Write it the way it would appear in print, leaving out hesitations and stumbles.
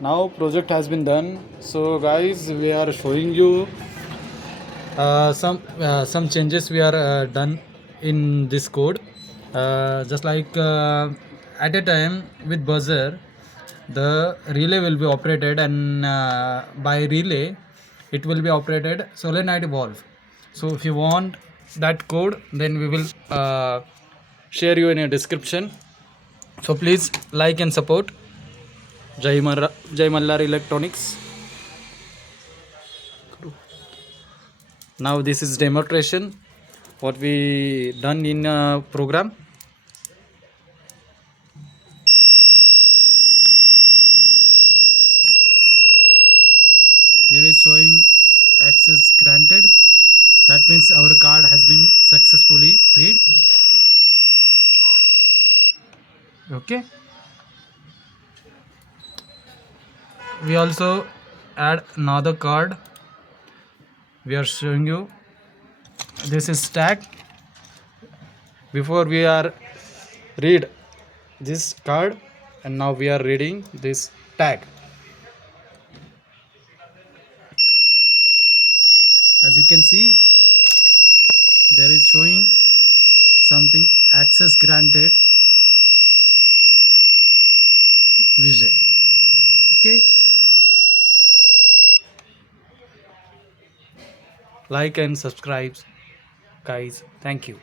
Now project has been done. So guys, we are showing you some changes we are done in this code. Just like at a time with buzzer, the relay will be operated, and by relay it will be operated solenoid valve. So if you want that code, then we will share you in a description. So please like and support Jay Malhar Electronics. Now this is demonstration what we done in program. Here is showing access granted. That means our card has been successfully read. Okay. We also add another card. We are showing you. This is tag. Before we are read this card, and now we are reading this tag. As you can see, there is showing something access granted Vijay. Okay. Like and subscribe, guys. Thank you.